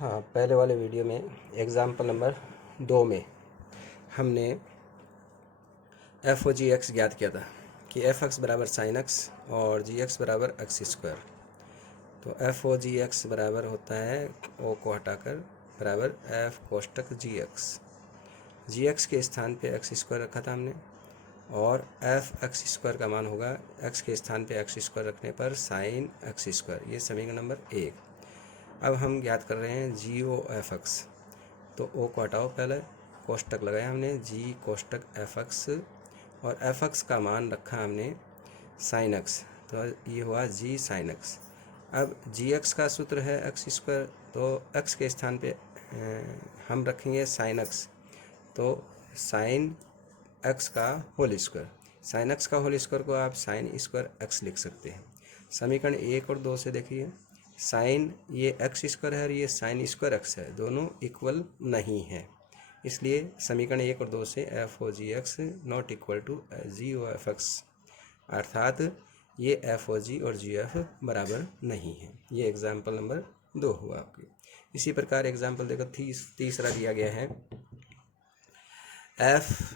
हाँ, पहले वाले वीडियो में एग्ज़ाम्पल नंबर 2 में हमने एफ ओ जी एक्स ज्ञात किया था कि एफ एक्स बराबर साइन एक्स और जी एक्स बराबर एक्स स्क्वायर। तो एफ ओ जी एक्स बराबर होता है ओ को हटाकर बराबर एफ कोष्टक जी एक्स के स्थान पे एक्स स्क्वायर रखा था हमने और एफ एक्स स्क्वायर का मान होगा एक्स के स्थान पे एक्स स्क्वायर रखने पर साइन एक्स स्क्वायर। ये समीकरण नंबर 1। अब हम ज्ञात कर रहे हैं जी ओ एफ एक्स। तो ओ को हटाओ, पहले कोष्टक लगाया हमने जी कोष्टक एफ एक्स और एफ एक्स का मान रखा हमने साइन एक्स, तो ये हुआ जी साइन एक्स। अब जी एक्स का सूत्र है एक्स स्क्वायर, तो एक्स के स्थान पे हम रखेंगे साइन एक्स, तो साइन एक्स का होल स्क्वायर। साइन एक्स का होल स्क्वायर को आप साइन स्क्वायर एक्स लिख सकते हैं। समीकरण 1 और 2 से देखिए, साइन ये एक्स स्क्वायर है और ये साइन स्क्वायर एक्स है, दोनों इक्वल नहीं है, इसलिए समीकरण 1 और 2 से F O G X not equal to G O F X, अर्थात ये एफ ओ जी और जी एफ बराबर नहीं है। ये एग्जाम्पल नंबर 2 हुआ आपकी। इसी प्रकार एग्जाम्पल देखो तीसरा दिया गया है, एफ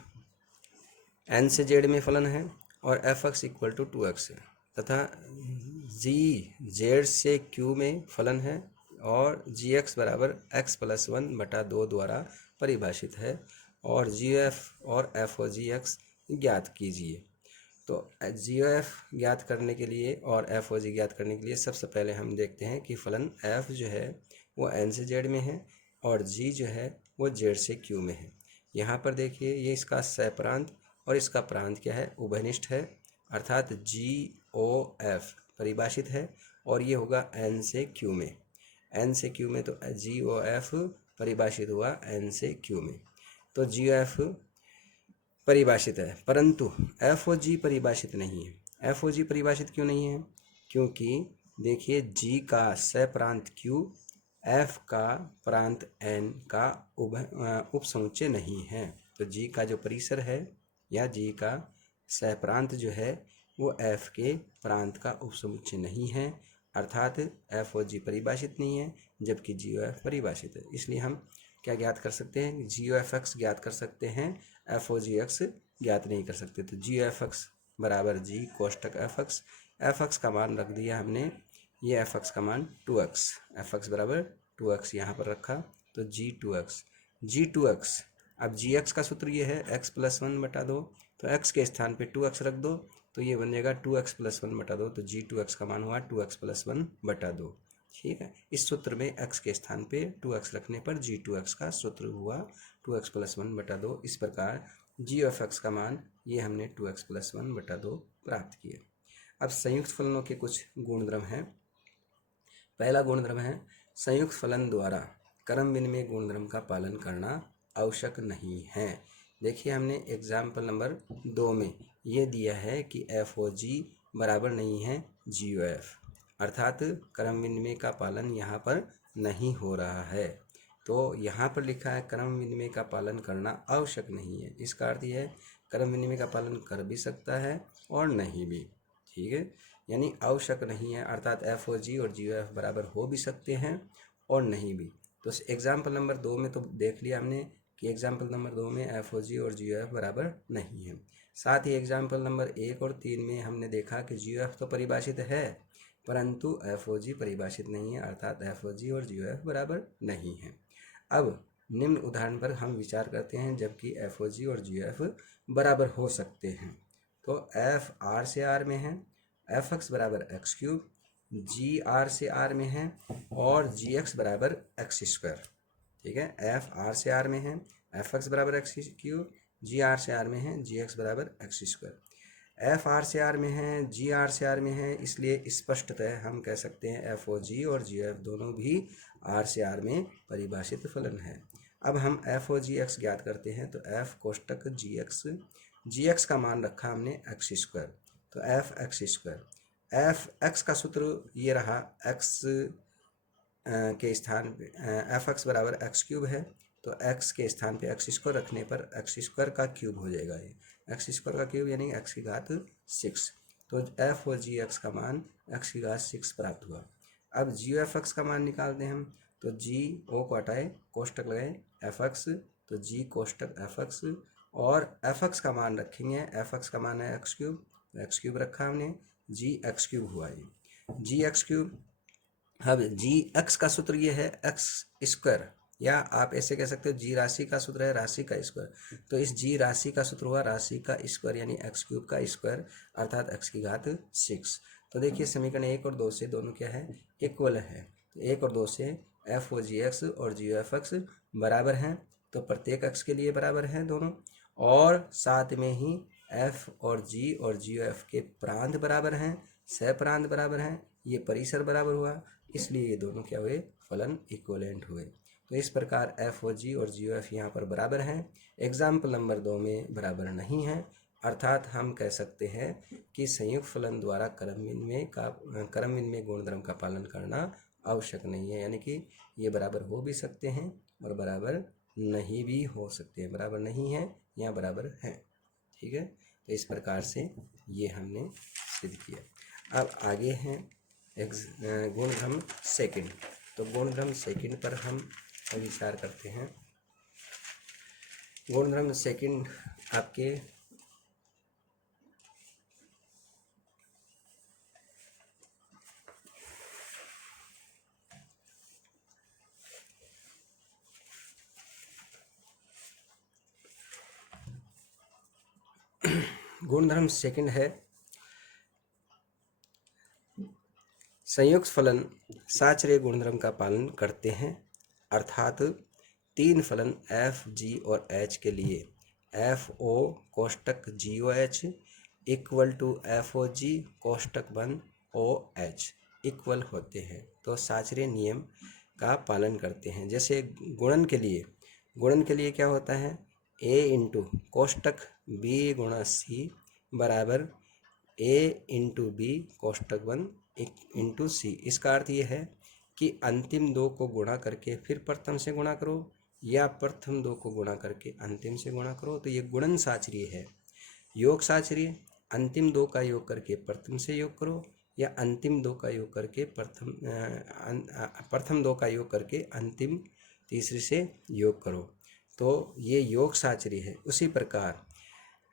एन से जेड में फलन है और F x equal to 2x है, तथा जी जेड से क्यू में फलन है और जी एक्स बराबर एक्स प्लस 1/2 द्वारा परिभाषित है, और जी एफ और एफ ओ जी एक्स ज्ञात कीजिए। तो जी ओ एफ ज्ञात करने के लिए और एफ ओ जी ज्ञात करने के लिए सबसे पहले हम देखते हैं कि फलन एफ जो है वो एन से जेड में है और जी जो है वो जेड से क्यू में है। यहाँ पर देखिए, ये इसका सहप्रांत और इसका प्रांत क्या है, उभयनिष्ठ है, अर्थात जी ओ एफ परिभाषित है और ये होगा एन से क्यू में। एन से क्यू में तो जी ओ एफ परिभाषित हुआ एन से क्यू में, तो जी ओ एफ परिभाषित है, परंतु एफ ओ जी परिभाषित नहीं है। एफ ओ जी परिभाषित क्यों नहीं है? क्योंकि देखिए, जी का सहप्रांत क्यू, एफ का प्रांत एन का उपसमुच्चय नहीं है। तो जी का जो परिसर है या जी का सहप्रांत जो है वो एफ के प्रांत का उपसमुच्चय नहीं है, अर्थात एफ ओ जी परिभाषित नहीं है, जबकि जी ओ एफ परिभाषित है। इसलिए हम क्या ज्ञात कर सकते हैं, जी ओ एफ एक्स ज्ञात कर सकते हैं, एफ ओ जी एक्स ज्ञात नहीं कर सकते। तो जी ओ एफ एक्स बराबर जी कोष्टक एफ एक्स का मान रख दिया हमने, ये एफ एक्स का मान 2x, एफ एक्स बराबर 2x यहाँ पर रखा, तो जी टू एक्स। अब जी एक्स का सूत्र ये है x प्लस 1/2, तो x के स्थान पे 2x रख दो, तो ये बन जाएगा 2x प्लस 1/2, तो जी टू एक्स का मान हुआ 2x प्लस 1/2। ठीक है, इस सूत्र में x के स्थान पे 2x रखने पर जी टू एक्स का सूत्र हुआ 2x प्लस 1/2। इस प्रकार जी ऑफ एक्स का मान ये हमने 2x प्लस 1/2 प्राप्त किया। अब संयुक्त फलनों के कुछ गुणधर्म हैं। पहला गुणधर्म है, संयुक्त फलन द्वारा क्रम विनिमय गुणधर्म का पालन करना आवश्यक नहीं है। देखिए, हमने एग्जाम्पल नंबर 2 में ये दिया है कि एफ ओ जी बराबर नहीं है जी ओ एफ, अर्थात क्रम विनिमय का पालन यहाँ पर नहीं हो रहा है। तो यहाँ पर लिखा है क्रम विनिमय का पालन करना आवश्यक नहीं है, इसका अर्थ यह है क्रम विनिमय का पालन कर भी सकता है और नहीं भी। ठीक है, यानी आवश्यक नहीं है, अर्थात एफ ओ जी और जी ओ एफ बराबर हो भी सकते हैं और नहीं भी। तो एग्जाम्पल नंबर 2 में तो देख लिया हमने कि एग्जाम्पल नंबर 2 में एफ ओ जी और जी ओ एफ बराबर नहीं है। साथ ही एग्जाम्पल नंबर 1 और 3 में हमने देखा कि जी ओ एफ तो परिभाषित है परंतु एफ ओ जी परिभाषित नहीं है, अर्थात एफ ओ जी और जी ओ एफ बराबर नहीं है। अब निम्न उदाहरण पर हम विचार करते हैं जबकि एफ ओ जी और जी ओ एफ बराबर हो सकते हैं। तो एफ आर से आर में है, एफ एक्स बराबर एक्स क्यूब, जी आर से आर में है और जी एक्स बराबर एक्स स्क्वायर। ठीक है, एफ आर से आर में है, एफ एक्स बराबर एक्स क्यूब, जी आर से आर में है, जी एक्स बराबर एक्स स्क्वायर। एफ आर से आर में है, जी आर से आर में है, इसलिए स्पष्टतः हम कह सकते हैं एफ ओ जी और जी एफ दोनों भी आर से आर में परिभाषित फलन है। अब हम एफ ओ जी एक्स ज्ञात करते हैं, तो एफ कोष्टक जी एक्स का मान रखा हमने एक्स स्क्वायर, तो F x square. F x का सूत्र ये रहा, एक्स के स्थान पे एफ एक्स बराबर एक्स क्यूब है, तो एक्स के स्थान पे एक्स स्क्वायर रखने पर एक्स स्क्वायर का क्यूब हो जाएगा, ये एक्स स्क्वायर का क्यूब यानी एक्स की घात 6। तो एफ और जी एक्स का मान एक्स की घात 6 प्राप्त हुआ। अब जी एफ एक्स का मान निकालते हैं हम, तो जी ओ को हटाए, कोष्टक लगाए एफ एक्स, तो जी कोष्टक एफ एक्स, और एफ एक्स का मान रखेंगे, एफ एक्स का मान है एक्स क्यूब रखा हमने, जी एक्स क्यूब हुआ ये, जी एक्स क्यूब। अब जी एक्स का सूत्र ये है एक्स स्क्वायर, या आप ऐसे कह सकते हो जी राशि का सूत्र है राशि का स्क्वायर, तो इस जी राशि का सूत्र हुआ राशि का स्क्वायर यानी एक्स क्यूब का स्क्वायर अर्थात एक्स की घात 6। तो देखिए समीकरण 1 और 2 से दोनों क्या है, इक्वल है। तो 1 और 2 से एफ ओ जी एक्स और जी ओ एफ एक्स बराबर हैं, तो प्रत्येक एक्स के लिए बराबर हैं दोनों, और साथ में ही एफ और जी ओ एफ के प्रांत बराबर हैं, सह प्रांत बराबर हैं, ये परिसर बराबर हुआ, इसलिए ये दोनों क्या हुए, फलन इक्वलेंट हुए। तो इस प्रकार एफ ओ जी और जी ओ एफ यहाँ पर बराबर हैं। एग्जाम्पल नंबर 2 में बराबर नहीं है, अर्थात हम कह सकते हैं कि संयुक्त फलन द्वारा क्रमविन्मय में गुणधर्म का पालन करना आवश्यक नहीं है, यानी कि ये बराबर हो भी सकते हैं और बराबर नहीं भी हो सकते हैं, बराबर नहीं है या बराबर है। ठीक है, तो इस प्रकार से ये हमने सिद्ध किया। अब आगे हैं गुणधर्म सेकंड। तो गुणधर्म सेकंड पर हम विचार करते हैं। गुणधर्म सेकंड आपके गुणधर्म सेकंड है संयुक्त फलन साचर्य गुणधर्म का पालन करते हैं, अर्थात तीन फलन एफ जी और एच के लिए एफ ओ कोष्टक g o h equal to f O g कोष्टक बंद ओ एच इक्वल होते हैं। तो साचर्य नियम का पालन करते हैं। जैसे गुणन के लिए क्या होता है, ए इंटू कोष्टक बी गुणा सी बराबर ए इंटू बी कोष्टक बंद इंटू सी। इसका अर्थ ये है कि अंतिम दो को गुणा करके फिर प्रथम से गुणा करो, या प्रथम दो को गुणा करके अंतिम से गुणा करो, तो ये गुणन साचर्य है। योग साचर्य अंतिम दो का योग करके प्रथम से योग करो, या अंतिम दो का योग करके प्रथम दो का योग करके अंतिम तीसरे से योग करो, तो ये योग साचर्य है। उसी प्रकार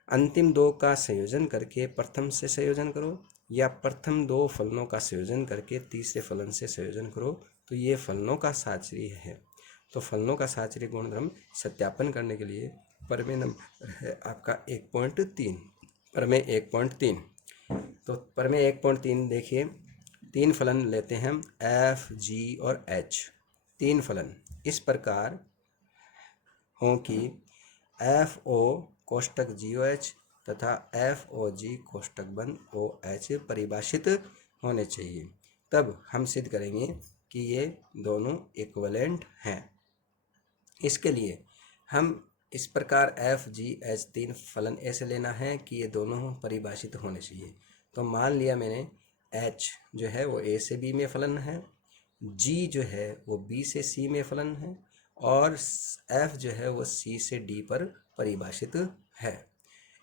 अंतिम दो का संयोजन करके प्रथम से संयोजन करो, या प्रथम दो फलनों का संयोजन करके तीसरे फलन से संयोजन करो, तो ये फलनों का साचर्य है। तो फलनों का साचर्य गुणधर्म सत्यापन करने के लिए प्रमेय नंबर है आपका 1.3, प्रमेय 1.3। तो प्रमेय 1.3 देखिए, तीन फलन लेते हैं हम एफ जी और एच। तीन फलन इस प्रकार हों कि एफ ओ कोष्टक जी ओ एच तथा एफ ओ जी कोष्टक बंद ओ एच परिभाषित होने चाहिए, तब हम सिद्ध करेंगे कि ये दोनों इक्विवेलेंट हैं। इसके लिए हम इस प्रकार एफ जी एच तीन फलन ऐसे लेना है कि ये दोनों परिभाषित होने चाहिए। तो मान लिया मैंने एच जो है वो ए से बी में फलन है, जी जो है वो बी से सी में फलन है, और एफ जो है वो सी से डी पर परिभाषित है।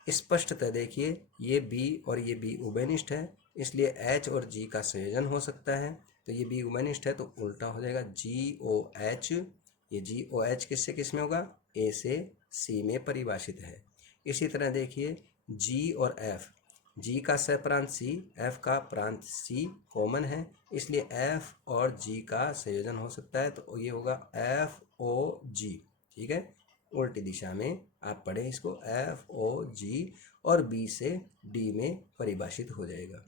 स्पष्टतः देखिए ये बी और ये बी उभयनिष्ठ है, इसलिए एच और जी का संयोजन हो सकता है। तो ये बी उभयनिष्ठ है तो उल्टा हो जाएगा जी ओ एच। ये जी ओ एच किससे किस में होगा, ए से सी में परिभाषित है। इसी तरह देखिए जी और एफ, जी का सहप्रांत सी, एफ का प्रांत सी कॉमन है, इसलिए एफ और जी का संयोजन हो सकता है, तो ये होगा एफ ओ जी। ठीक है, उल्टी दिशा में आप पढ़ें इसको, एफ ओ जी और बी से डी में परिभाषित हो जाएगा।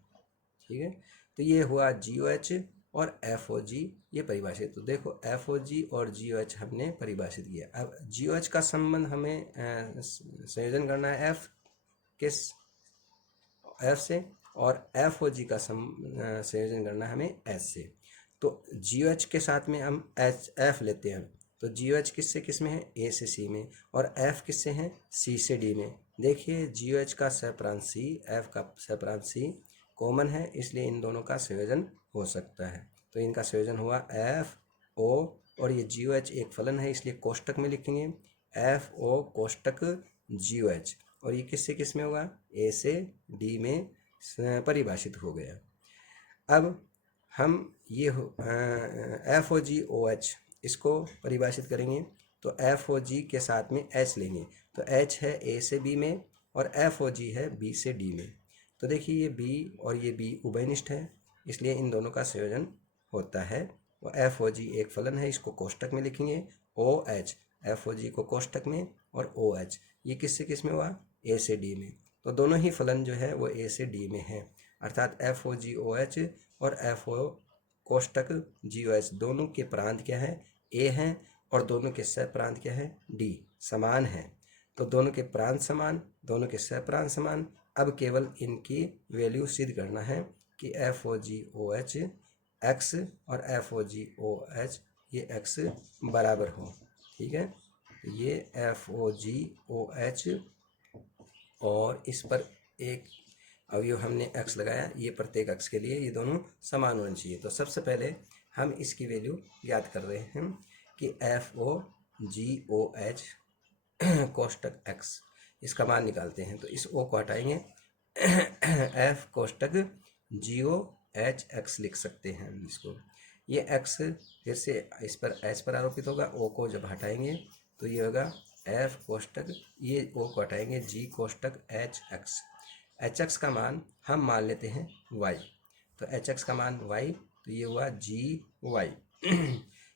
ठीक है, तो ये हुआ जी ओ एच और एफ ओ जी ये परिभाषित। तो देखो एफ ओ जी और जी ओ एच हमने परिभाषित किया। अब जी ओ एच का संबंध हमें संयोजन करना है एफ से, और एफ ओ जी का संयोजन करना है हमें एस से। तो जी ओ एच के साथ में हम एच एफ लेते हैं, तो जी ओ एच किससे किस में है, ए से सी में, और एफ किससे है, सी से डी में। देखिए जी ओ एच का सहप्रांत सी, एफ का सहप्रांत सी कॉमन है, इसलिए इन दोनों का संयोजन हो सकता है। तो इनका संयोजन हुआ एफ ओ, और ये जी ओ एच एक फलन है इसलिए कोष्टक में लिखेंगे एफ ओ कोष्टक जी ओ एच, और ये किससे किस में होगा, ए से डी में परिभाषित हो गया। अब हम ये एफ ओ जी ओ एच इसको परिभाषित करेंगे तो एफ ओ जी के साथ में एच लेंगे, तो एच है ए से बी में और एफ ओ जी है बी से डी में। तो देखिए ये बी और ये बी उभयनिष्ठ है, इसलिए इन दोनों का संयोजन होता है। वो एफ ओ जी एक फलन है, इसको कोष्टक में लिखेंगे ओ एच, एफ ओ जी को कोष्टक में, और ओ एच ये किससे किस में हुआ, ए से डी में। तो दोनों ही फलन जो है वो ए से डी में है, अर्थात एफ ओ जी ओ एच और एफ ओ कोष्टक जी ओ एच दोनों के प्रांत क्या है, ए हैं, और दोनों के सह प्रांत क्या है, डी, समान है। तो दोनों के प्रांत समान, दोनों के सह प्रांत समान। अब केवल इनकी वैल्यू सिद्ध करना है कि एफ ओ जी ओ एच एक्स और एफ ओ जी ओ एच ये एक्स बराबर हो, ठीक है। तो ये एफ ओ जी ओ एच और इस पर एक अवयव हमने एक्स लगाया, ये प्रत्येक एक्स के लिए ये दोनों समान होने चाहिए। तो सबसे पहले हम इसकी वैल्यू ज्ञात कर रहे हैं कि एफ ओ जी ओ एच कोष्टक एक्स, इसका मान निकालते हैं। तो इस ओ को हटाएंगे, F कोष्टक g o H x लिख सकते हैं हम इसको। ये एक्स फिर से इस पर एच पर आरोपित होगा, ओ को जब हटाएंगे तो ये होगा एफ कोष्टक, ये ओ को हटाएंगे जी कोष्टक एच एक्स। एच एक्स का मान हम मान लेते हैं वाई, तो एच एक्स का मान वाई, तो ये हुआ जी वाई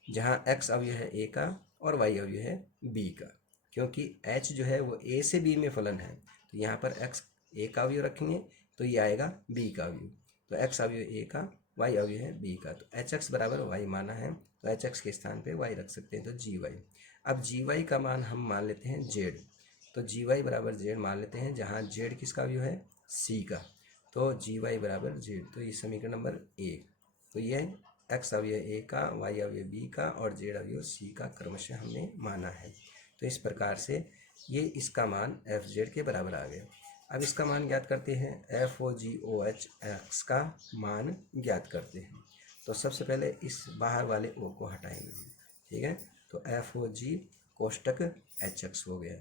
जहाँ एक्स अवयव है ए का और वाई अवयव है बी का, क्योंकि एच जो है वो ए से बी में फलन है, तो यहाँ पर एक्स ए का अवयव रखेंगे तो ये आएगा बी का अवयव। तो एक्स अवयव ए का, वाई अवयव है बी का, तो एच एक्स बराबर वाई माना है, तो एच एक्स के स्थान पे वाई रख सकते हैं, तो जी वाई। अब जी वाई का मान हम मान लेते हैं जेड, तो जी वाई बराबर जेड मान लेते हैं, जहाँ जेड किसका अवयव है, सी का, तो जी वाई बराबर जेड। तो ये समीकरण नंबर 1। तो ये एक्स अवयव ए का, वाई अवयव बी का और जेड अवयव सी का क्रमशः हमने माना है। तो इस प्रकार से ये इसका मान एफ जेड के बराबर आ गया। अब इसका मान ज्ञात करते हैं, एफ ओ जी ओ एच एक्स का मान ज्ञात करते हैं। तो सबसे पहले इस बाहर वाले ओ को हटाएंगे, ठीक है। तो F O g कोष्टक H x हो गया।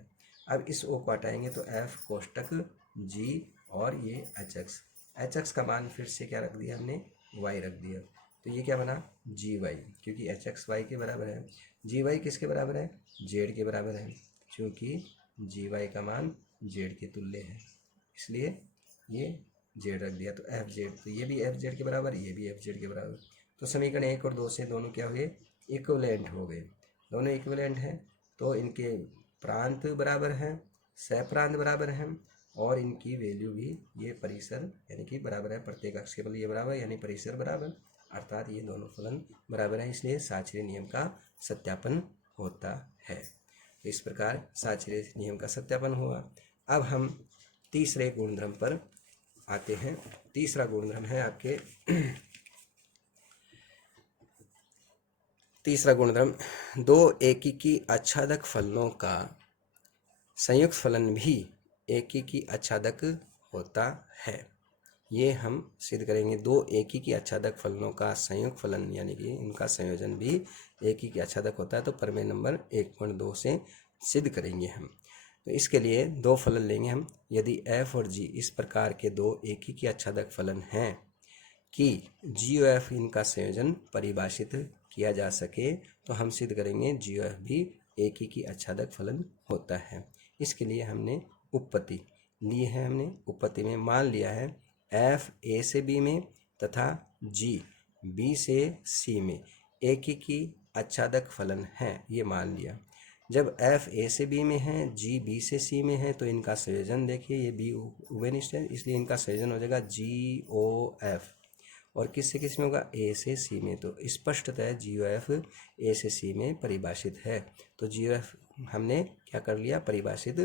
अब इस ओ को हटाएंगे तो एफ कोष्टक जी और ये एच एक्स, एच एक्स का मान फिर से क्या रख दिया हमने, वाई रख दिया, तो ये क्या बना, जी वाई, क्योंकि एच एक्स वाई के बराबर है। जी वाई किसके बराबर है, जेड के बराबर है, क्योंकि जी वाई का मान जेड के तुल्य है, इसलिए ये जेड रख दिया। तो एफ जेड, तो ये भी एफ जेड के बराबर, ये भी एफ जेड के बराबर। तो समीकरण 1 और 2 से दोनों क्या हुए, इक्विवेलेंट हो गए, दोनों इक्विवेलेंट हैं, तो इनके प्रांत बराबर हैं, सह प्रांत बराबर हैं, और इनकी वैल्यू भी ये परिसर यानी कि बराबर है, प्रत्येक अक्ष के बल ये बराबर यानी परिसर बराबर, अर्थात ये दोनों फलन बराबर हैं, इसलिए साचर्य नियम का सत्यापन होता है। इस प्रकार साचर्य नियम का सत्यापन हुआ। अब हम तीसरे गुणधर्म पर आते हैं। तीसरा गुणधर्म है आपके तीसरा गुणधर्म, दो एकीकी आच्छादक फलनों का संयुक्त फलन भी एकीकी आच्छादक होता है। ये हम सिद्ध करेंगे, दो एकीकी आच्छादक फलनों का संयुक्त फलन यानी कि इनका संयोजन भी एकीकी आच्छादक होता है। तो प्रमेय नंबर 1.2 से सिद्ध करेंगे हम। तो इसके लिए दो फलन लेंगे हम, यदि f और g इस प्रकार के दो एकीकी आच्छादक फलन हैं कि जी ओ एफ इनका संयोजन परिभाषित किया जा सके, तो हम सिद्ध करेंगे जी ओ एफ भी एकीकी आच्छादक फलन होता है। इसके लिए हमने उपपत्ति ली है, हमने उपपत्ति में मान लिया है एफ ए से बी में तथा जी बी से सी में एकीकी आच्छादक फलन है, ये मान लिया। जब f a से b में है, g b से c में है, तो इनका संयोजन देखिए, ये b उभयनिष्ठ है, इसलिए इनका संयोजन हो जाएगा g o f, और किससे किस में होगा, a से c में। तो स्पष्टतः g o f a से c में परिभाषित है, तो g o f हमने क्या कर लिया, परिभाषित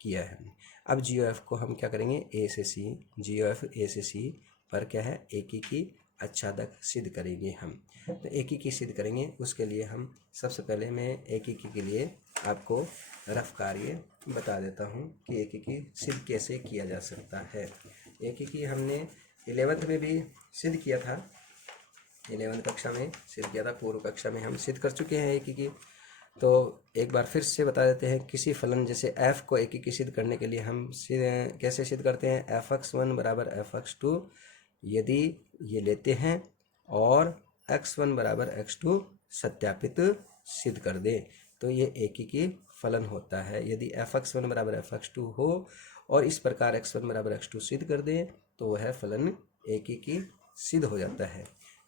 किया है। अब जी ओ एफ को हम क्या करेंगे, ए से सी, जी ओ एफ ए से सी पर क्या है, एकीकी आच्छादक सिद्ध करेंगे हम। तो एकीकी सिद्ध करेंगे, उसके लिए हम सबसे पहले मैं एकीकी के लिए आपको रफ कार्य बता देता हूँ कि एकीकी सिद्ध कैसे किया जा सकता है। एकीकी हमने 11th में भी सिद्ध किया था, 11th कक्षा में सिद्ध किया था, पूर्व कक्षा में हम सिद्ध कर चुके हैं एकीकी। तो एक बार फिर से बता देते हैं, किसी फलन जैसे f को एकीकी सिद्ध करने के लिए हम कैसे सिद्ध करते हैं, fx1 बराबर fx2 यदि ये लेते हैं और x1 बराबर x2 सत्यापित सिद्ध कर दे। तो ये एकीकी फलन होता है। यदि fx1 बराबर fx2 हो और इस प्रकार x1 बराबर x2 सिद्ध कर दे तो वह फलन एकीकी सिद्ध हो जाता है।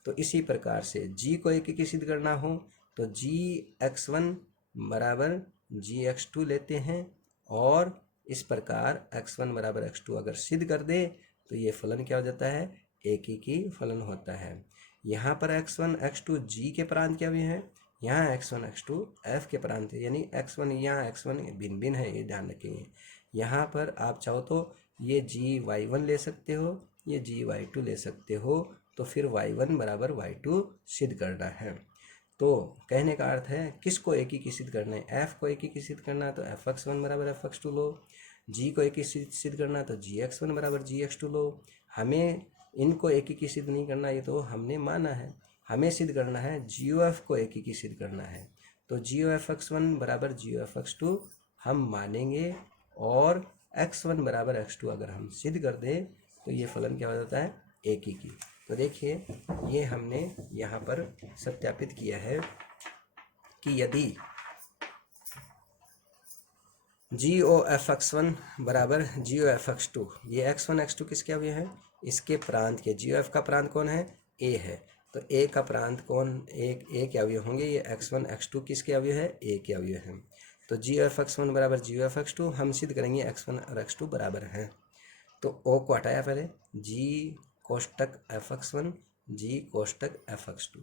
तो इसी प्रकार से g को एकीकी सिद्ध करना हो तो gx1 बराबर gx2 लेते हैं और इस प्रकार x1 बराबर x2 अगर सिद्ध कर दे तो ये फलन क्या हो जाता है, एकीकी फलन होता है। यहाँ पर x1 x2 g के प्रांत क्या भी हैं, यहाँ x1 x2 f के प्रांत है, यानी x1 यहाँ x1 भिन्न भिन्न है, ये ध्यान रखेंगे। यहाँ पर आप चाहो तो ये gy1 ले सकते हो, ये gy2 ले सकते हो, तो फिर y1 बराबर y2 सिद्ध करना है। तो कहने का अर्थ है किसको एकीकी सिद्ध करना है, f को एकीकी सिद्ध करना है तो fx1 बराबर fx2 लो, g को एकीकी सिद्ध करना है तो gx1 बराबर gx2 लो। हमें इनको एकीकी सिद्ध नहीं करना, ये तो हमने माना है, हमें सिद्ध करना है GOF को एकीकी सिद्ध करना है। तो GOFx1 बराबर GOFx2 हम मानेंगे और x1 बराबर x2 अगर हम सिद्ध कर दें तो ये फलन क्या हो जाता है, एकीकी। तो देखिए ये हमने यहाँ पर सत्यापित किया है कि यदि GOFx1 बराबर GOFx2, ये x1 x2 किसके अवयव है, इसके प्रांत के। GOF का प्रांत कौन है, a है, तो a का प्रांत कौन, a के अवयव होंगे, ये x1 x2 किसके अवयव है, a के अवयव है। तो GOFx1 बराबर GOFx2 हम सिद्ध करेंगे x1 और x2 बराबर हैं। तो o को हटाया पहले, g कोष्टक fx1 g कोष्टक fx2।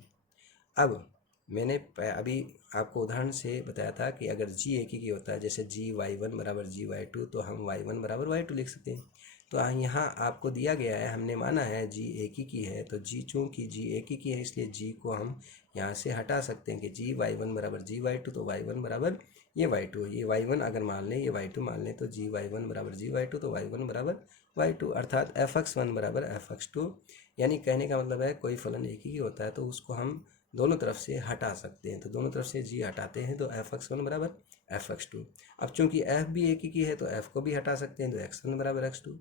अब मैंने अभी आपको उदाहरण से बताया था कि अगर g एकीकी होता है, जैसे gy1 बराबर gy2 तो हम y1 बराबर y2 लिख सकते हैं। तो यहाँ आपको दिया गया है, हमने माना है g एकीकी है, तो g चूँकि g एकीकी है इसलिए g को हम यहाँ से हटा सकते हैं कि gy1 बराबर gy2 तो y1 बराबर ये y2, ये y1 अगर मान लें, ये y2 मान लें, तो gy1 बराबर gy2 तो y1 बराबर y2, अर्थात fx1 बराबर fx2। यानी कहने का मतलब है कोई फलन एकीकी होता है तो उसको हम दोनों तरफ से हटा सकते हैं। तो दोनों तरफ से g हटाते हैं तो fx1 बराबर fx2। अब चूंकि f भी एकीकी है तो f को भी हटा सकते हैं तो x1 बराबर x2,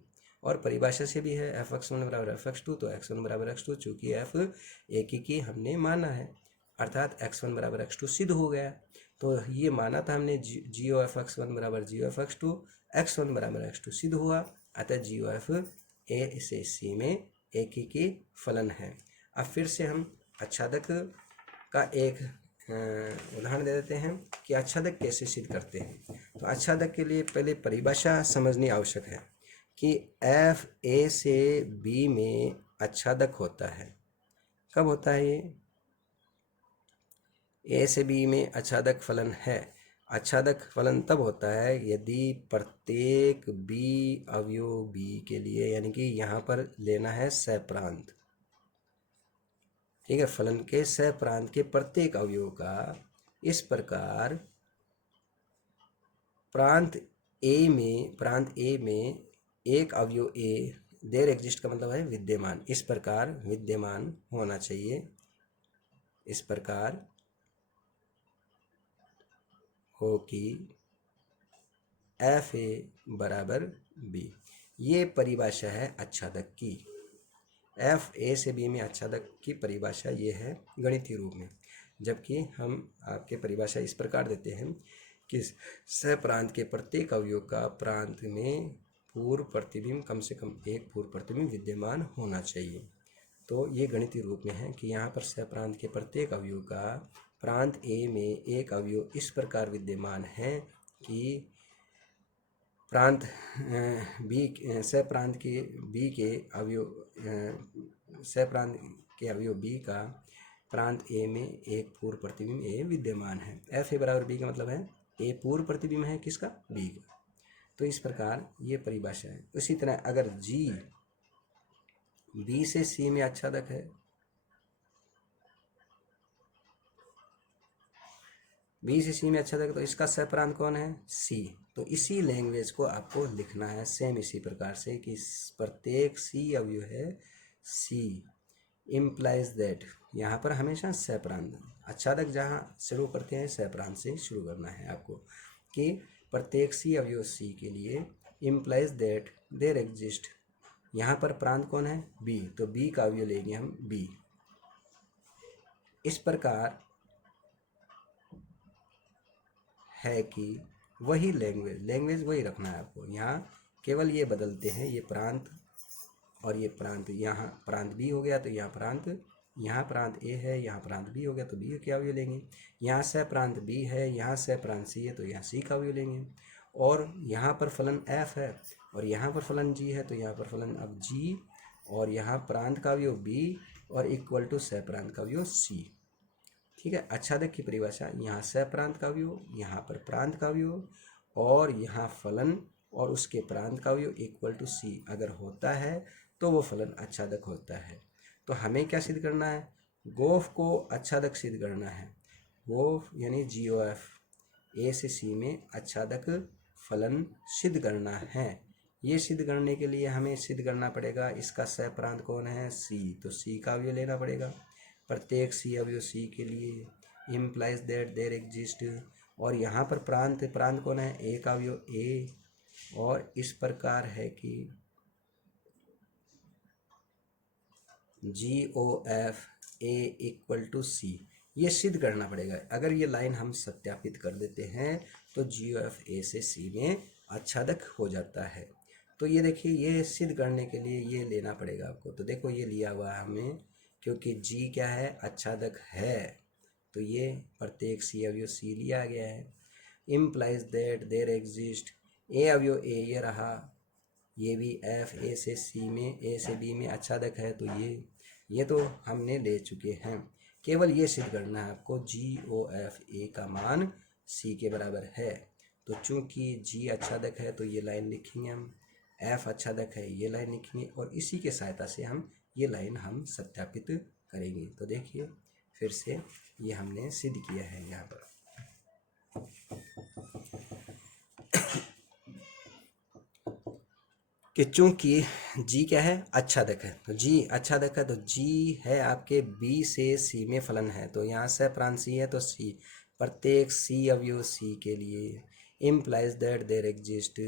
और परिभाषा से भी है fx1 बराबर fx2 तो x1 बराबर x2, चूँकि f एकीकी हमने माना है अर्थात x1 बराबर x2 सिद्ध हो गया। तो ये माना था हमने GOFx1 बराबर GOFx2, x1 बराबर x2 सिद्ध हुआ, अतः GOF a से c में एकीकी फलन है। अब फिर से हम आच्छादक का एक उदाहरण दे देते हैं कि आच्छादक कैसे सिद्ध करते हैं। तो आच्छादक के लिए पहले परिभाषा समझनी आवश्यक है कि f a से b में आच्छादक होता है। कब होता है ये, a से b में आच्छादक फलन है। आच्छादक फलन तब होता है यदि प्रत्येक b अवयव b के लिए, यानी कि यहाँ पर लेना है सहप्रांत, ठीक है, फलन के सहप्रांत के प्रत्येक अवयव का इस प्रकार प्रांत a में एक अवयव a देयर एग्जिस्ट का मतलब है विद्यमान, इस प्रकार विद्यमान होना चाहिए, इस प्रकार हो कि f a बराबर b। ये परिभाषा है आच्छादक की। f a से b में आच्छादक की परिभाषा ये है गणितीय रूप में, जबकि हम आपके परिभाषा इस प्रकार देते हैं कि सहप्रांत के प्रत्येक अवयव का प्रांत में पूर्व प्रतिबिंब, कम से कम एक पूर्व प्रतिबिंब विद्यमान होना चाहिए। तो ये गणितीय रूप में है कि यहाँ पर सहप्रांत के प्रत्येक अवयव का प्रांत a में एक अवयव इस प्रकार विद्यमान है कि प्रांत सहप्रांत के b के अवयव सहप्रांत के अवयव b का प्रांत a में एक पूर्व प्रतिबिंब a विद्यमान है। f a बराबर b का मतलब है a पूर्व प्रतिबिंब है किसका, b का। तो इस प्रकार ये परिभाषा है। उसी तरह अगर g b से c में आच्छादक है, b से c में आच्छादक, तो इसका सहप्रांत कौन है, c। तो इसी लैंग्वेज को आपको लिखना है सेम इसी प्रकार से कि प्रत्येक c अवयव है c इम्प्लाइज दैट, यहाँ पर हमेशा सहप्रांत, आच्छादक जहाँ शुरू करते हैं सहप्रांत से शुरू करना है आपको, कि प्रत्येक c अवयव c के लिए इम्प्लाइज दैट देयर एग्जिस्ट, यहाँ पर प्रांत कौन है, b, तो b का अवयव लेंगे हम b, इस प्रकार है कि वही लैंग्वेज वही रखना है आपको। यहाँ केवल ये बदलते हैं, ये प्रांत और ये प्रांत, यहाँ प्रांत बी हो गया तो यहाँ प्रांत ए है, यहाँ प्रांत बी हो गया तो बी का अवयव लेंगे। यहाँ से प्रांत बी है, यहाँ से प्रांत सी है तो यहाँ सी का अवयव लेंगे। और यहाँ पर फलन एफ है और यहाँ पर फलन जी है तो यहाँ पर फलन अब जी, और यहाँ प्रांत का अवयव बी और इक्वल टू सह प्रांत का अवयव सी। ठीक है, आच्छादक की परिभाषा, यहाँ सह प्रांत का अवयव, यहाँ पर प्रांत का अवयव, और यहाँ फलन और उसके प्रांत का अवयव इक्वल टू सी अगर होता है तो वो फलन आच्छादक होता है। तो हमें क्या सिद्ध करना है? गोफ को आच्छादक सिद्ध करना है। गोफ यानी GOF ए से सी में आच्छादक फलन सिद्ध करना है। ये सिद्ध करने के लिए हमें सिद्ध करना पड़ेगा इसका सह प्रांत कौन है? सी, तो सी का अवयव लेना पड़ेगा। प्रत्येक सी अवयव सी के लिए इम्प्लाइज दैट देयर एग्जिस्ट, और यहाँ पर प्रांत कौन है? ए का अवयव ए, और इस प्रकार है कि GOF A इक्वल टू सी। ये सिद्ध करना पड़ेगा। अगर ये लाइन हम सत्यापित कर देते हैं तो GOF A से C में आच्छादक हो जाता है। तो ये देखिए, ये सिद्ध करने के लिए ये लेना पड़ेगा आपको। तो देखो ये लिया हुआ है हमें, क्योंकि G क्या है? आच्छादक है, तो ये प्रत्येक सी अवयव सी लिया गया है। इम्प्लाइज दैट देयर एग्जिस्ट ए अवयव ए, ये रहा, ये भी एफ ए से सी में, ए से बी में आच्छादक है, तो ये तो हमने ले चुके हैं। केवल ये सिद्ध करना है आपको GOF A का मान C के बराबर है। तो चूंकि G आच्छादक है तो ये लाइन लिखेंगे हम, F आच्छादक है ये लाइन लिखेंगे, और इसी के सहायता से हम ये लाइन हम सत्यापित करेंगे। तो देखिए फिर से ये हमने सिद्ध किया है यहाँ पर। कि चूंकि G क्या है? आच्छादक है, तो G आच्छादक है तो G है आपके B से C में फलन है, तो यहाँ से प्रांत C है तो C, प्रत्येक C अवयव C के लिए implies that there exist,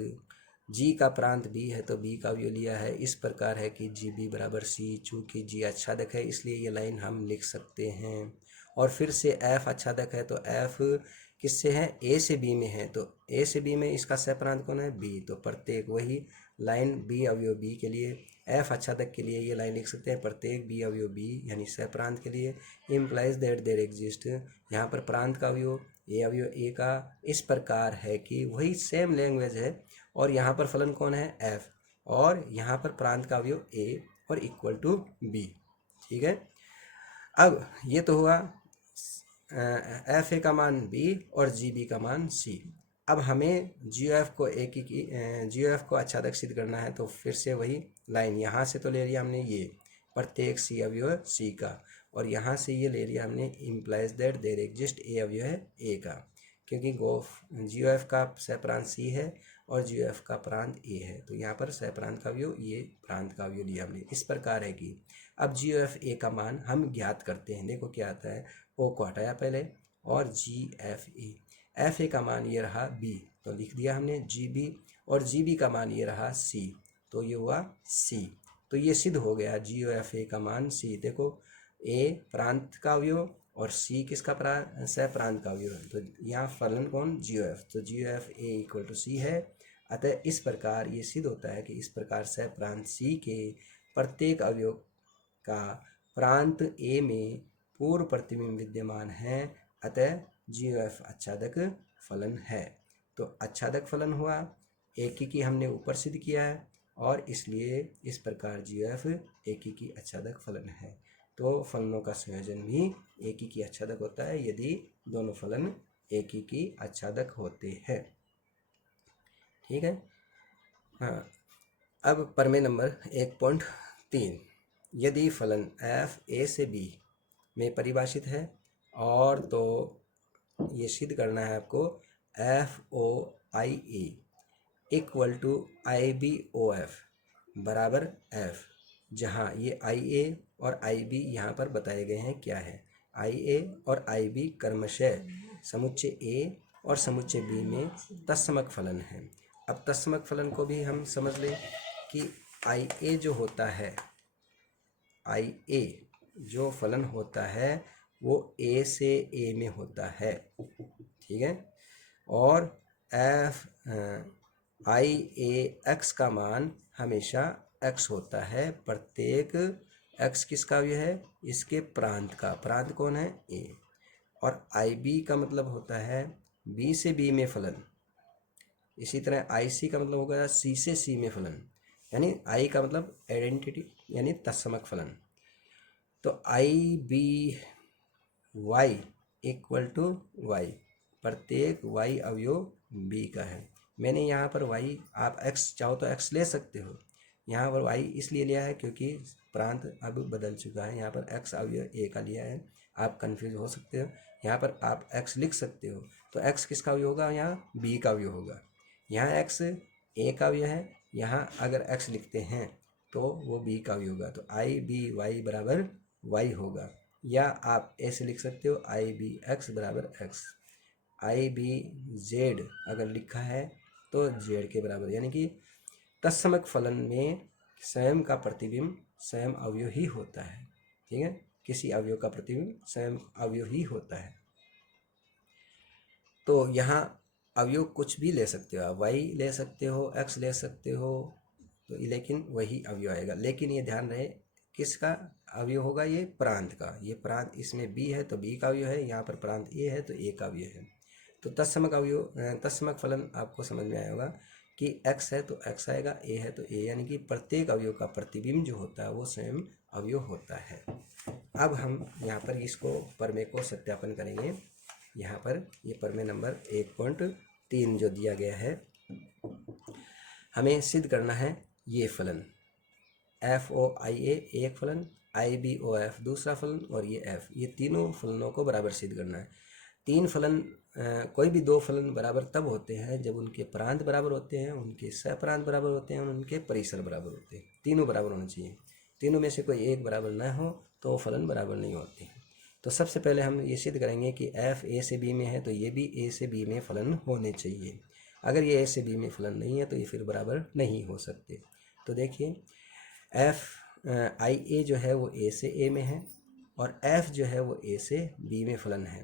G का प्रांत B है तो B का अवयव लिया है। इस प्रकार है कि GB बराबर C। चूँकि G आच्छादक है इसलिए ये लाइन हम लिख सकते हैं। और फिर से F आच्छादक है तो F किससे है? A से B में है, तो A से B में इसका सह प्रांत कौन है? B, तो प्रत्येक वही लाइन B अवयव B के लिए, F आच्छादक के लिए ये लाइन लिख सकते हैं, प्रत्येक B अवयव B यानी सह प्रांत के लिए इम्प्लाइज दैट देयर एग्जिस्ट, यहाँ पर प्रांत का अवयव A अवयव A का। इस प्रकार है कि वही सेम लैंग्वेज है, और यहाँ पर फलन कौन है? F, और यहाँ पर प्रांत का अवयव A और इक्वल टू B। ठीक है, अब ये तो हुआ FA का मान B और GB का मान C। अब हमें GOF को आच्छादक सिद्ध करना है, तो फिर से वही लाइन, यहाँ से तो ले लिया हमने ये प्रत्येक C अवयव C का, और यहाँ से ये ले लिया हमने implies that there exist A अवयव है A का, क्योंकि GOF का सह प्रांत C है और GOF का प्रांत A है, तो यहाँ पर सह प्रांत का अवयव, ये प्रांत का अवयव लिया हमने। इस प्रकार है कि अब GOF A का मान हम ज्ञात करते हैं। देखो क्या आता है, O को हटाया पहले, और GFA, FA का मान ये रहा B, तो लिख दिया हमने GB, और GB का मान ये रहा C, तो ये हुआ C। तो ये सिद्ध हो गया GOFA का मान C। देखो A प्रांत का अवयव और C किसका सह प्रांत का अवयव, तो यहाँ फलन कौन? GOF, तो GOFA इक्वल टू C है। अतः इस प्रकार ये सिद्ध होता है कि इस प्रकार सह प्रांत C के प्रत्येक अवयव का प्रांत A में पूर्व प्रतिबिंब विद्यमान है, अतः GOF आच्छादक फलन है। तो आच्छादक फलन हुआ, एकीकी हमने ऊपर सिद्ध किया है, और इसलिए इस प्रकार GOF एकीकी आच्छादक फलन है। तो फलनों का संयोजन भी एकीकी आच्छादक होता है यदि दोनों फलन एकीकी आच्छादक होते हैं। ठीक है, हाँ। अब प्रमेय नंबर 1.3, यदि फलन F A से B में परिभाषित है, और तो ये सिद्ध करना है आपको FOIA इक्वल टू IBOF बराबर F, जहाँ ये IA और IB यहाँ पर बताए गए हैं क्या है। IA और IB क्रमशः समुच्चय A और समुच्चय B में तत्समक फलन है। अब तत्समक फलन को भी हम समझ लें कि IA जो होता है, IA जो फलन होता है वो ए से ए में होता है, ठीक है। और एफ आई ए एक्स का मान हमेशा एक्स होता है, प्रत्येक एक्स किसका अवयव है, इसके प्रांत का, प्रांत कौन है, ए। और आई बी का मतलब होता है बी से बी में फलन, इसी तरह आई सी का मतलब होगा सी से सी में फलन, यानी आई का मतलब आइडेंटिटी यानी तत्समक फलन। तो I B y equal to y, प्रत्येक वाई अवयव बी का है। मैंने यहाँ पर वाई, आप एक्स चाहो तो एक्स ले सकते हो, यहाँ पर वाई इसलिए लिया है क्योंकि प्रांत अब बदल चुका है। यहाँ पर एक्स अवयव ए का लिया है, आप कंफ्यूज हो सकते हो। यहाँ पर आप एक्स लिख सकते हो, तो एक्स किसका अवयव होगा, यहाँ बी का अवयव होगा। यहाँ एक्स ए का अवयव है, यहाँ अगर एक्स लिखते हैं तो वो बी का अवयव होगा, तो आई बी वाई बराबर वाई होगा। या आप ऐसे लिख सकते हो आई बी एक्स बराबर एक्स। आई बी जेड अगर लिखा है तो जेड के बराबर, यानी कि तत्समक फलन में स्वयं का प्रतिबिंब स्वयं अवयव ही होता है, ठीक है। किसी अवयव का प्रतिबिंब स्वयं अवयव ही होता है। तो यहाँ अवयव कुछ भी ले सकते हो, आप वाई ले सकते हो, एक्स ले सकते हो, तो लेकिन वही अवयव आएगा। लेकिन ये ध्यान रहे किसका अवयव होगा, ये प्रांत का। ये प्रांत इसमें बी है तो बी का अवयव है, यहाँ पर प्रांत ए है तो ए का अवयव है। तो तत्समक अवयव, तत्समक फलन आपको समझ में आया होगा कि एक्स है तो एक्स आएगा, ए है तो ए, यानी कि प्रत्येक अवयव का प्रतिबिंब जो होता है वो स्वयं अवयव होता है। अब हम यहाँ पर इसको प्रमेय को सत्यापन करेंगे। यहाँ पर ये प्रमेय नंबर 1.3 जो दिया गया है, हमें सिद्ध करना है ये फलन एफ ओ आई ए एक फलन, आई बी ओ एफ दूसरा फलन, और ये एफ, ये तीनों फलनों को बराबर सिद्ध करना है। तीन फलन, कोई भी दो फलन बराबर तब होते हैं जब उनके प्रांत बराबर होते हैं, उनके सहप्रांत बराबर होते हैं और उनके परिसर बराबर होते हैं। तीनों बराबर होने चाहिए, तीनों में से कोई एक बराबर न हो तो वो फलन बराबर नहीं होते। तो सबसे पहले हम ये सिद्ध करेंगे कि एफ ए से बी में है तो ये भी ए से बी में फलन होने चाहिए। अगर ये ए से बी में फलन नहीं है तो ये फिर बराबर नहीं हो सकते। तो देखिए एफ आई ए जो है वो ए से ए में है और एफ जो है वो ए से बी में फलन है।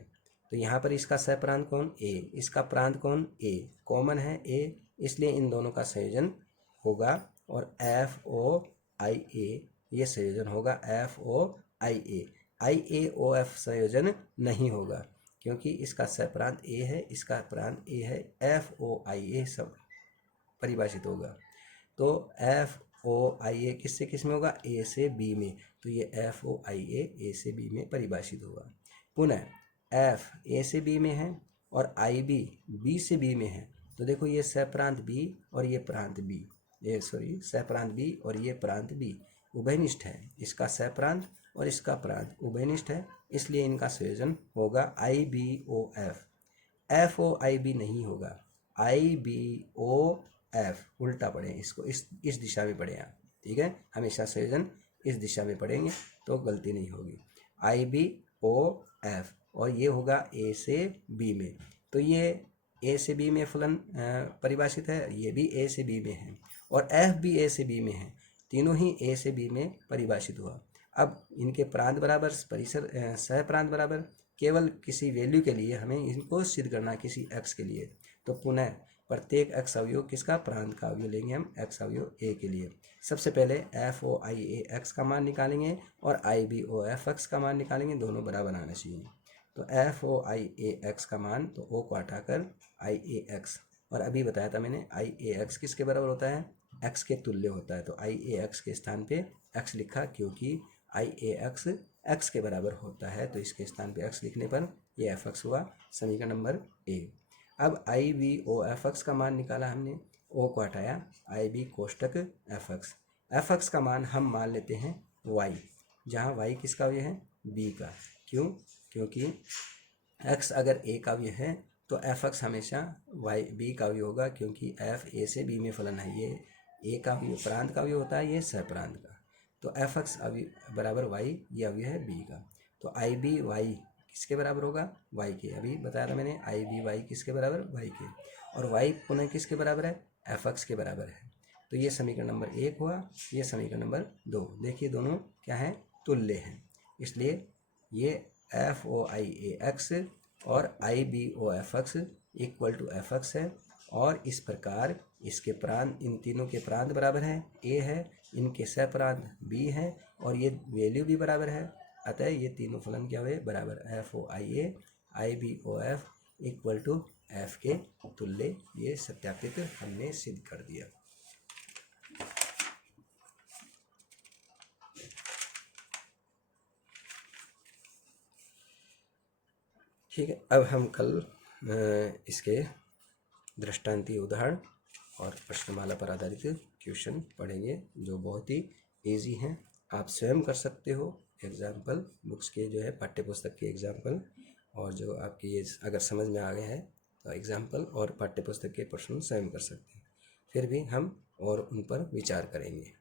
तो यहाँ पर इसका सहप्रांत कौन, ए, इसका प्रांत कौन, ए, कॉमन है ए, इसलिए इन दोनों का संयोजन होगा और एफ ओ आई ए ये संयोजन होगा F O I A O F संयोजन नहीं होगा क्योंकि इसका सहप्रांत ए है, इसका प्रांत ए है, एफ ओ आई ए सब परिभाषित होगा। तो एफ ओ आई ए किससे किस में होगा, ए से बी में, तो ये एफ ओ आई ए से बी में परिभाषित होगा। पुनः एफ ए से बी में है और आई बी बी से बी में है, तो देखो ये सहप्रांत बी और ये प्रांत बी, ये सहप्रांत बी और ये प्रांत बी उभयनिष्ठ है। इसका सहप्रांत और इसका प्रांत उभयनिष्ठ है, इसलिए इनका संयोजन होगा I B O f. F O I B नहीं होगा, आई बी ओ एफ, उल्टा पढ़ें इसको, इस दिशा में पढ़ें आप, ठीक है। हमेशा संयोजन इस दिशा में पढ़ेंगे तो गलती नहीं होगी। आई बी ओ एफ और ये होगा ए से बी में, तो ये ए से बी में फलन परिभाषित है, ये भी ए से बी में है और एफ भी ए से बी में है, तीनों ही ए से बी में परिभाषित हुआ। अब इनके प्रांत बराबर, परिसर सह प्रांत बराबर, केवल किसी वैल्यू के लिए हमें इनको सिद्ध करना, किसी एक्स के लिए। तो पुनः प्रत्येक एक्स अवयव किसका, प्रांत का अवयव लेंगे हम एक्स अवयव ए के लिए। सबसे पहले F O I A x का मान निकालेंगे और I B O F x का मान निकालेंगे, दोनों बराबर आना चाहिए। तो F O I A x का मान, तो ओ को हटाकर आई ए एक्स, और अभी बताया था मैंने आई ए एक्स किसके बराबर होता है, एक्स के तुल्य होता है। तो आई ए एक्स के स्थान पे एक्स लिखा क्योंकि आई ए एक्स एक्स के बराबर होता है, तो इसके स्थान पे एक्स लिखने पर ये एफ एक्स हुआ, समीकरण नंबर ए। अब I B O F x का मान निकाला हमने, ओ को हटाया, आई बी कोष्टक एफ एक्स, एफ एक्स का मान हम मान लेते हैं वाई, जहाँ वाई किसका अवयव है, बी का। क्यों, क्योंकि एक्स अगर ए का अवयव है तो एफ एक्स हमेशा वाई बी का अवयव होगा, क्योंकि एफ ए से बी में फलन है, ये ए का अवयव प्रांत का अवयव होता है, ये सहप्रांत का। तो एफ एक्स अवयव बराबर वाई, ये अवयव है बी का। तो आई बी वाई किसके बराबर होगा, वाई के, अभी बताया था मैंने, आई बी वाई किसके बराबर, वाई के, और वाई पुनः किसके बराबर है, एफ एक्स के बराबर है। तो ये समीकरण नंबर 1 हुआ, ये समीकरण नंबर 2। देखिए दोनों क्या है, तुल्य हैं, इसलिए ये F O I A x और I B O F x equal to f x है। और इस प्रकार इसके प्रांत, इन तीनों के प्रांत बराबर हैं, ए है, इनके सहप्रांत बी हैं और ये वैल्यू भी बराबर है। अतः ये तीनों फलन क्या हुए, बराबर। F O I A I B O F equal to F के तुल्य, ये सत्यापित हमने सिद्ध कर दिया। ठीक है, अब हम कल इसके दृष्टांतीय उदाहरण और प्रश्नमाला पर आधारित क्वेश्चन पढ़ेंगे जो बहुत ही इजी हैं। आप स्वयं कर सकते हो एग्जाम्पल, बुक्स के जो है पाठ्य पुस्तक के एग्जाम्पल, और जो आपकी ये अगर समझ में आ गए हैं तो एग्जाम्पल और पाठ्य पुस्तक के प्रश्न स्वयं कर सकते हैं। फिर भी हम और उन पर विचार करेंगे।